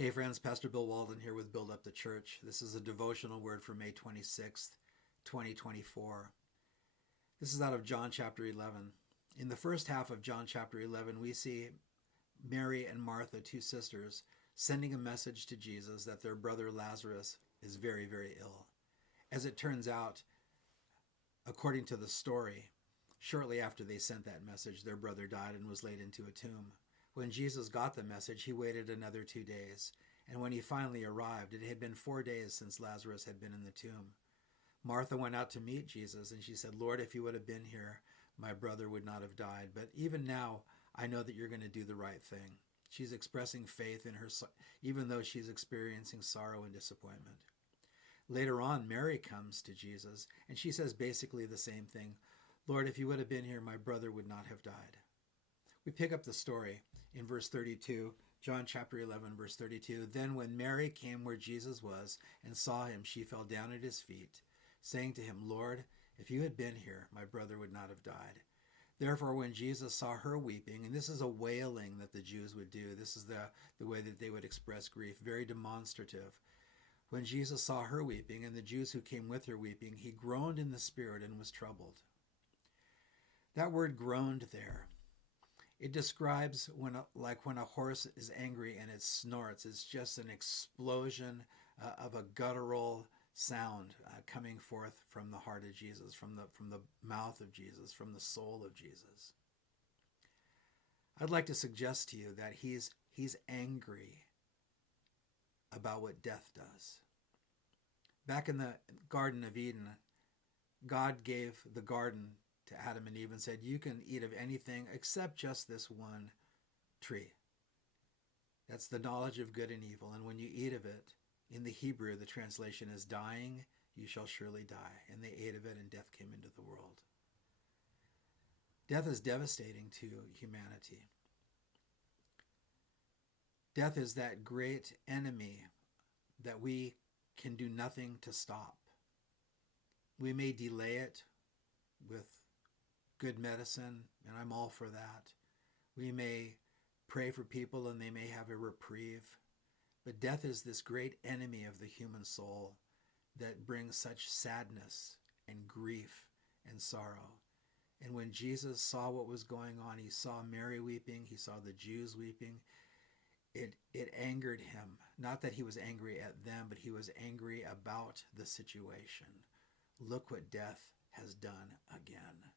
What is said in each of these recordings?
Hey friends, Pastor Bill Walden here with Build Up the Church. This is a devotional word for May 26th, 2024. This is out of John chapter 11. In the first half of John chapter 11, we see Mary and Martha, two sisters, sending a message to Jesus that their brother Lazarus is very, very ill. As it turns out, according to the story, shortly after they sent that message, their brother died and was laid into a tomb. When Jesus got the message, he waited another 2 days. And when he finally arrived, it had been 4 days since Lazarus had been in the tomb. Martha went out to meet Jesus, and she said, "Lord, if you would have been here, my brother would not have died. But even now, I know that you're going to do the right thing." She's expressing faith in her, even though she's experiencing sorrow and disappointment. Later on, Mary comes to Jesus, and she says basically the same thing. "Lord, if you would have been here, my brother would not have died." We pick up the story in verse 32, John chapter 11, verse 32. "Then when Mary came where Jesus was and saw him, she fell down at his feet, saying to him, 'Lord, if you had been here, my brother would not have died.' Therefore, when Jesus saw her weeping," and this is a wailing that the Jews would do. This is the way that they would express grief, very demonstrative. "When Jesus saw her weeping, and the Jews who came with her weeping, he groaned in the spirit and was troubled." That word groaned there, it describes when a horse is angry and it snorts. It's just an explosion of a guttural sound coming forth from the heart of Jesus, from the mouth of Jesus, from the soul of Jesus. I'd like to suggest to you that he's angry about what death does. Back in the Garden of Eden, God gave the garden to Adam and Eve and said, "You can eat of anything except just this one tree." That's the knowledge of good and evil. And when you eat of it, in the Hebrew, the translation is, "Dying, you shall surely die." And they ate of it, and death came into the world. Death is devastating to humanity. Death is that great enemy that we can do nothing to stop. We may delay it with good medicine, and I'm all for that. We may pray for people and they may have a reprieve. But death is this great enemy of the human soul that brings such sadness and grief and sorrow. And when Jesus saw what was going on, he saw Mary weeping, he saw the Jews weeping, it angered him. Not that he was angry at them, but he was angry about the situation. Look what death has done again.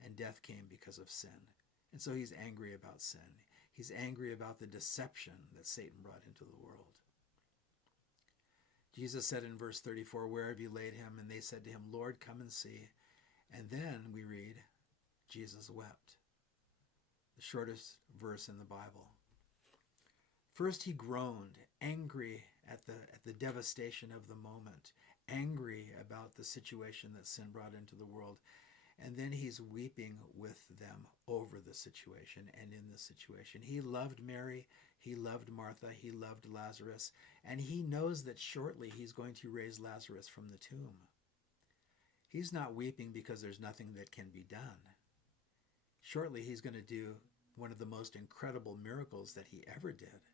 And death came because of sin. And so he's angry about sin. He's angry about the deception that Satan brought into the world. Jesus said in verse 34, "Where have you laid him?" And they said to him, "Lord, come and see." And then we read, Jesus wept. The shortest verse in the Bible. First he groaned, angry at the devastation of the moment, angry about the situation that sin brought into the world. And then he's weeping with them over the situation and in the situation. He loved Mary, he loved Martha, he loved Lazarus, and he knows that shortly he's going to raise Lazarus from the tomb. He's not weeping because there's nothing that can be done. Shortly he's going to do one of the most incredible miracles that he ever did.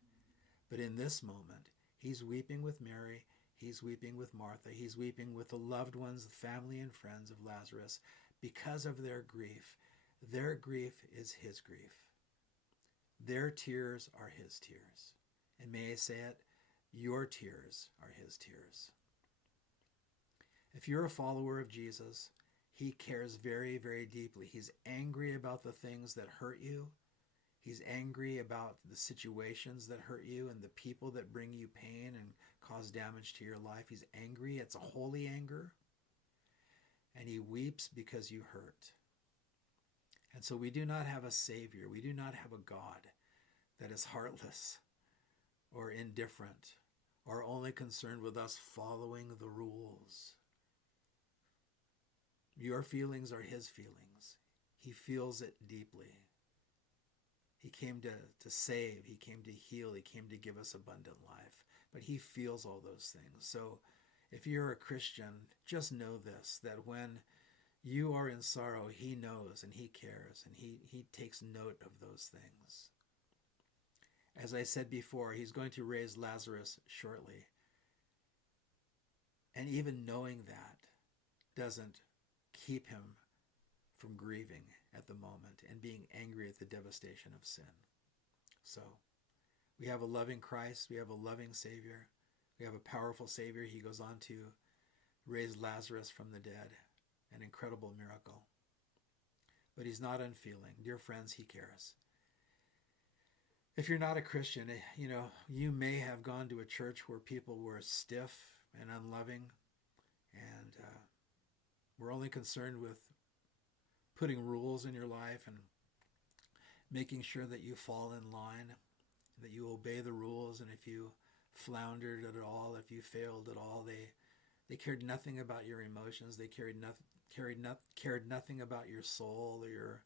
But in this moment, he's weeping with Mary, he's weeping with Martha, he's weeping with the loved ones, the family and friends of Lazarus, because of their grief. Their grief is his grief. Their tears are his tears. And may I say it, your tears are his tears. If you're a follower of Jesus, he cares very, very deeply. He's angry about the things that hurt you. He's angry about the situations that hurt you and the people that bring you pain and cause damage to your life. He's angry. It's a holy anger. And he weeps because you hurt. And so we do not have a Savior. We do not have a God that is heartless or indifferent or only concerned with us following the rules. Your feelings are his feelings. He feels it deeply. He came to save. He came to heal. He came to give us abundant life. But he feels all those things. So if you're a Christian, just know this, that when you are in sorrow, he knows and he cares and he takes note of those things. As I said before, he's going to raise Lazarus shortly. And even knowing that doesn't keep him from grieving at the moment and being angry at the devastation of sin. So, we have a loving Christ. We have a loving Savior. We have a powerful Savior. He goes on to raise Lazarus from the dead, an incredible miracle. But he's not unfeeling. Dear friends, he cares. If you're not a Christian, you may have gone to a church where people were stiff and unloving, and were only concerned with putting rules in your life and making sure that you fall in line, that you obey the rules, and if you floundered at all, if you failed at all, they cared nothing about your emotions. They cared nothing about your soul or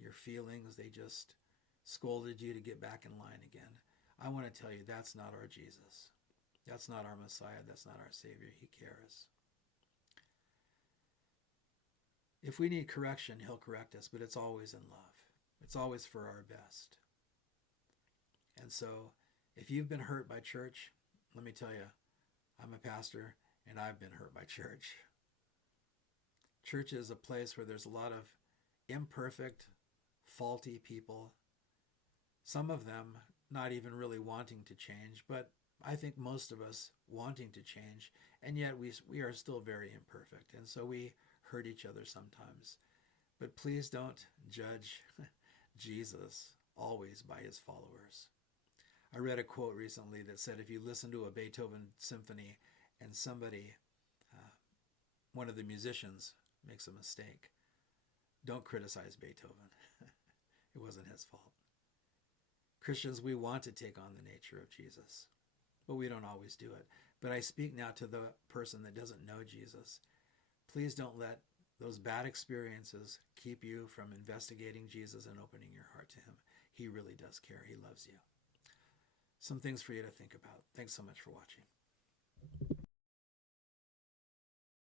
your feelings. They just scolded you to get back in line again. I want to tell you, that's not our Jesus. That's not our Messiah. That's not our Savior. He cares. If we need correction, he'll correct us, but it's always in love. It's always for our best. And so, if you've been hurt by church, let me tell you, I'm a pastor and I've been hurt by church. Church is a place where there's a lot of imperfect, faulty people. Some of them not even really wanting to change, but I think most of us wanting to change, and yet we are still very imperfect, and so we hurt each other sometimes. But please don't judge Jesus always by his followers. I read a quote recently that said, if you listen to a Beethoven symphony and somebody, one of the musicians, makes a mistake, don't criticize Beethoven. It wasn't his fault. Christians, we want to take on the nature of Jesus, but we don't always do it. But I speak now to the person that doesn't know Jesus. Please don't let those bad experiences keep you from investigating Jesus and opening your heart to him. He really does care. He loves you. Some things for you to think about. Thanks so much for watching.